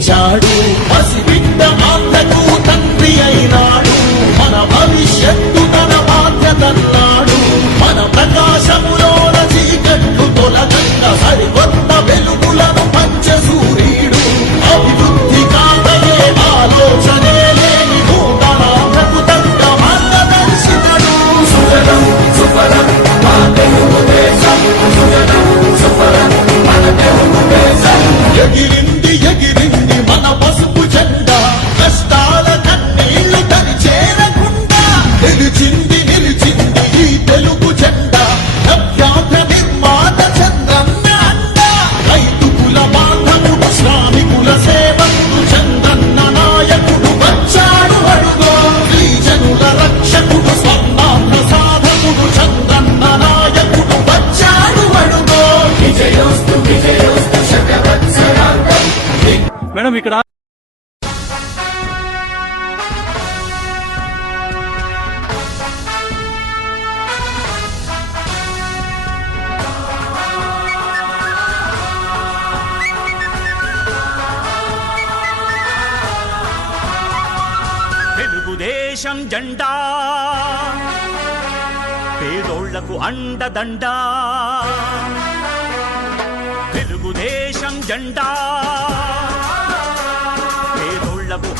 下地 madam ఇక్కడ. దేశం జెండా. పేదోళ్ళకు అండదండ. తెలుగుదేశం జెండా.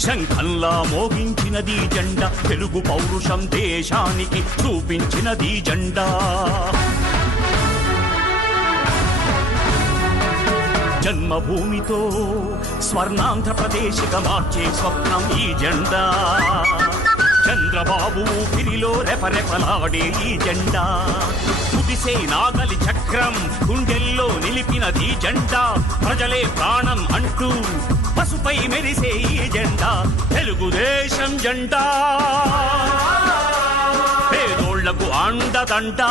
శంఖంలా మోగించినది జెండా. తెలుగు పౌరుషం దేశానికి చూపించినది జెండా. జన్మభూమితో స్వర్ణాంధ్రప్రదేశిక మార్చే స్వప్నం ఈ జెండా. చంద్రబాబు ఊపిరిలో రెపరెపలాడే ఈ జెండా. కుదిసే నాగలి చక్రం గుండెల్లో నిలిపినది జెండా. ప్రజలే ప్రాణం అంటూ పసుపై మెరిసే ఈ జెండా తెలుగుదేశం జెండా. పేదోళ్ళకు అండదండా.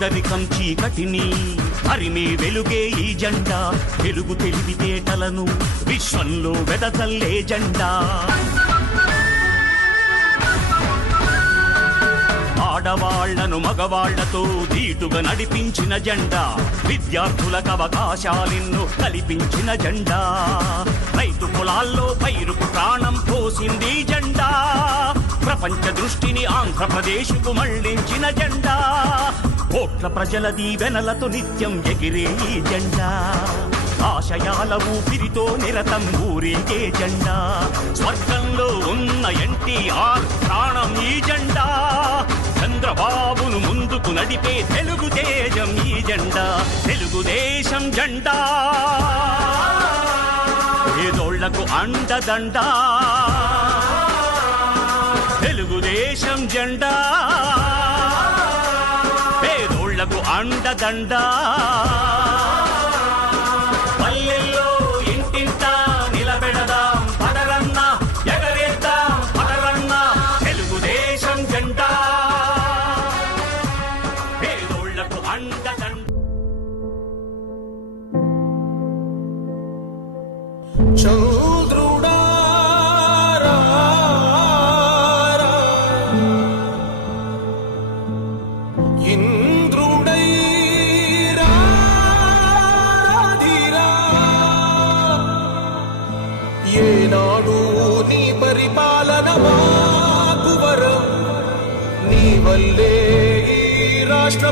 పేదరికం చీకటిని హరిమే వెలుగే ఈ జెండా. వెలుగు తెలివితేటలను విశ్వంలో వెదతల్లే జెండా. ఆడవాళ్ళను మగవాళ్ళతో ధీటుగా నడిపించిన జెండా. విద్యార్థులకు అవకాశాలెన్నో కల్పించిన జెండా. రైతు పొలాల్లో పైరుకు ప్రాణం పోసింది జెండా. ప్రపంచ దృష్టిని ఆంధ్రప్రదేశ్కు మళ్ళించిన జెండా. కోట్ల ప్రజల దీవెనలతో నిత్యం ఎగిరే ఈ జెండా. ఆశయాల ఊపిరితో నిరతం ఊరేగే జెండా. స్వర్గంలో ఉన్న ఎన్టీఆర్ ప్రాణం ఈ జెండా. చంద్రబాబును ముందుకు నడిపే తెలుగు తేజం ఈ జెండా. తెలుగుదేశం జెండా. ఏదోళ్ళకు అండదండా. తెలుగుదేశం జెండా. పేదోళ్ళకు అండదండా.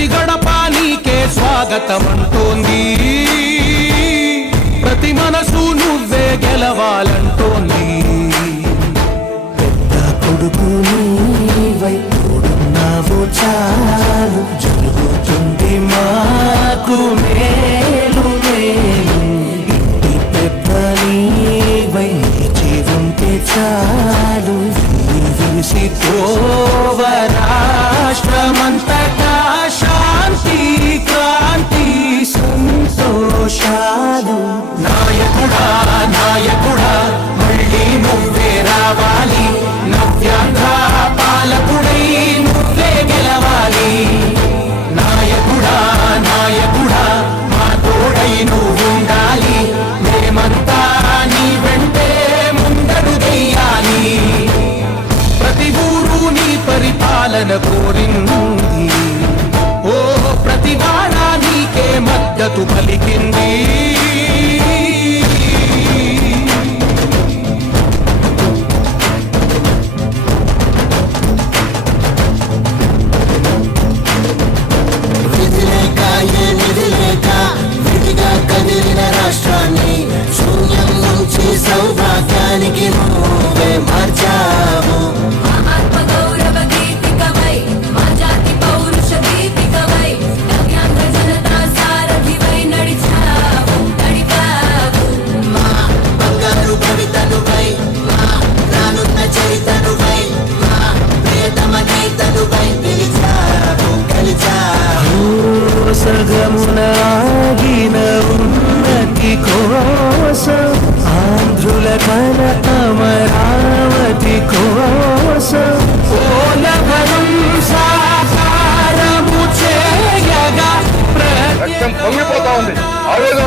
ప్రతి గడప నీకే స్వాగతం అంటోంది ప్రతి మనసు నువ్వే గెలవాలంటోంది. పెద్ద కొడుకు నీవై తోడున్నావు చాలు. జరుగుతుంది మాకు మేలు మేలు. ఇంటి పెద్ద నీవై నిలిచి చాలు. విరిసి రాష్ట్రమంతటా క్రాంతి సంతోషాలు. నాయకుడా నాయకుడా పలికింది రక్తం పొంగిపోతా ఉంది. ఆవేదన రోజు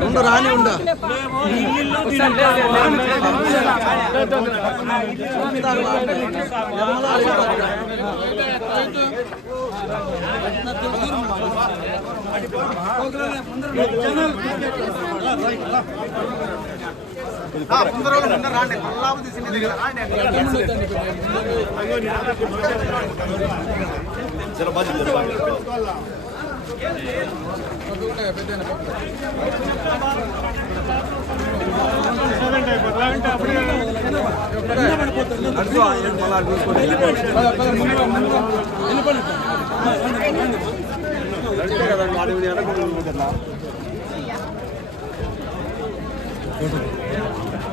ఉండు రాని ఉండు ముందర కాలనీ కలొచ్చింది కదా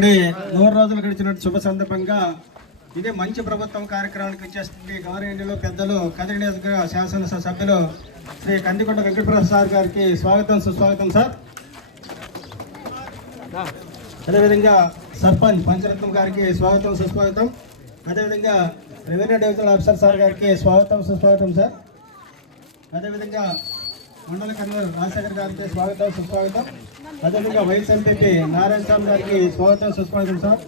ఇప్పుడే నూరు రోజులు గడిచిన శుభ సందర్భంగా ఇదే మంచి ప్రభుత్వం కార్యక్రమానికి వచ్చేస్తుంది. గవర్నమెంట్లో పెద్దలు కదిరి నియోజకవర్గ శాసనసభ సభ్యులు శ్రీ కందికొండ వెంకటప్రసాద్ సార్ గారికి స్వాగతం సుస్వాగతం సార్. అదేవిధంగా సర్పంచ్ పంచరత్నం గారికి స్వాగతం సుస్వాగతం. అదేవిధంగా రెవెన్యూ డివిజనల్ ఆఫీసర్ సార్ గారికి స్వాగతం సుస్వాగతం సార్. అదేవిధంగా మండల కన్వీనర్ రాజశేఖర్ గారికి స్వాగతం సుస్వాగతం. అదేవిధంగా వైఎస్ ఎంపీ నారాయణ స్వామి గారికి స్వాగతం సుస్వాగతం సార్.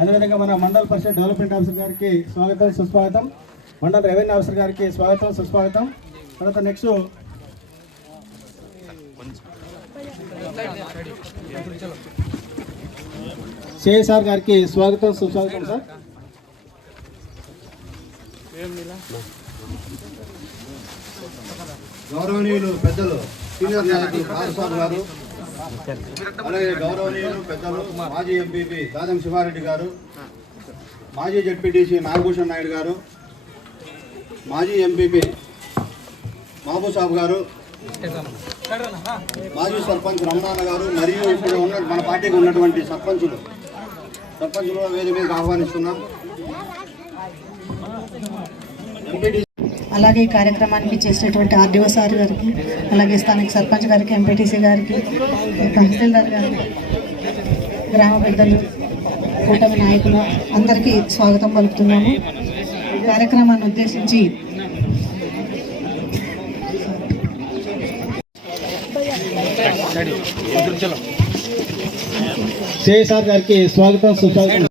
అదేవిధంగా మన మండల పరిషత్ డెవలప్మెంట్ ఆఫీసర్ గారికి స్వాగతం సుస్వాగతం. మండల రెవెన్యూ ఆఫీసర్ గారికి స్వాగతం సుస్వాగతం. తర్వాత నెక్స్ట్ సిఐసార్ గారికి స్వాగతం సుస్వాగతం సార్. గౌరవనీయులు పెద్దలు సీనియర్ నాయకులు పాలస్వామి గారు అలాగే గౌరవనీయులు పెద్దలు మాజీ ఎంపీపీ దాదం శివారెడ్డి గారు మాజీ జడ్పీటీసీ నాగభూషణ్ నాయుడు గారు మాజీ ఎంపీపీ మహబూసాబ్ గారు మాజీ సర్పంచ్ రమణాన్న గారు మరియు ఇప్పుడు ఉన్న మన పార్టీకి ఉన్నటువంటి సర్పంచులు. సర్పంచులు వేరే మీద ఆహ్వానిస్తున్నాం. ఎంపీటీ అలాగే ఈ కార్యక్రమానికి చేసినటువంటి ఆర్డీఓ సార్ గారికి అలాగే స్థానిక సర్పంచ్ గారికి ఎంపీటీసీ గారికి తహసీల్దార్ గారికి గ్రామ పెద్దలు కూటమి నాయకులు అందరికీ స్వాగతం పలుకుతున్నాము. కార్యక్రమాన్ని ఉద్దేశించి సార్ గారికి స్వాగతం సుస్వాగతం.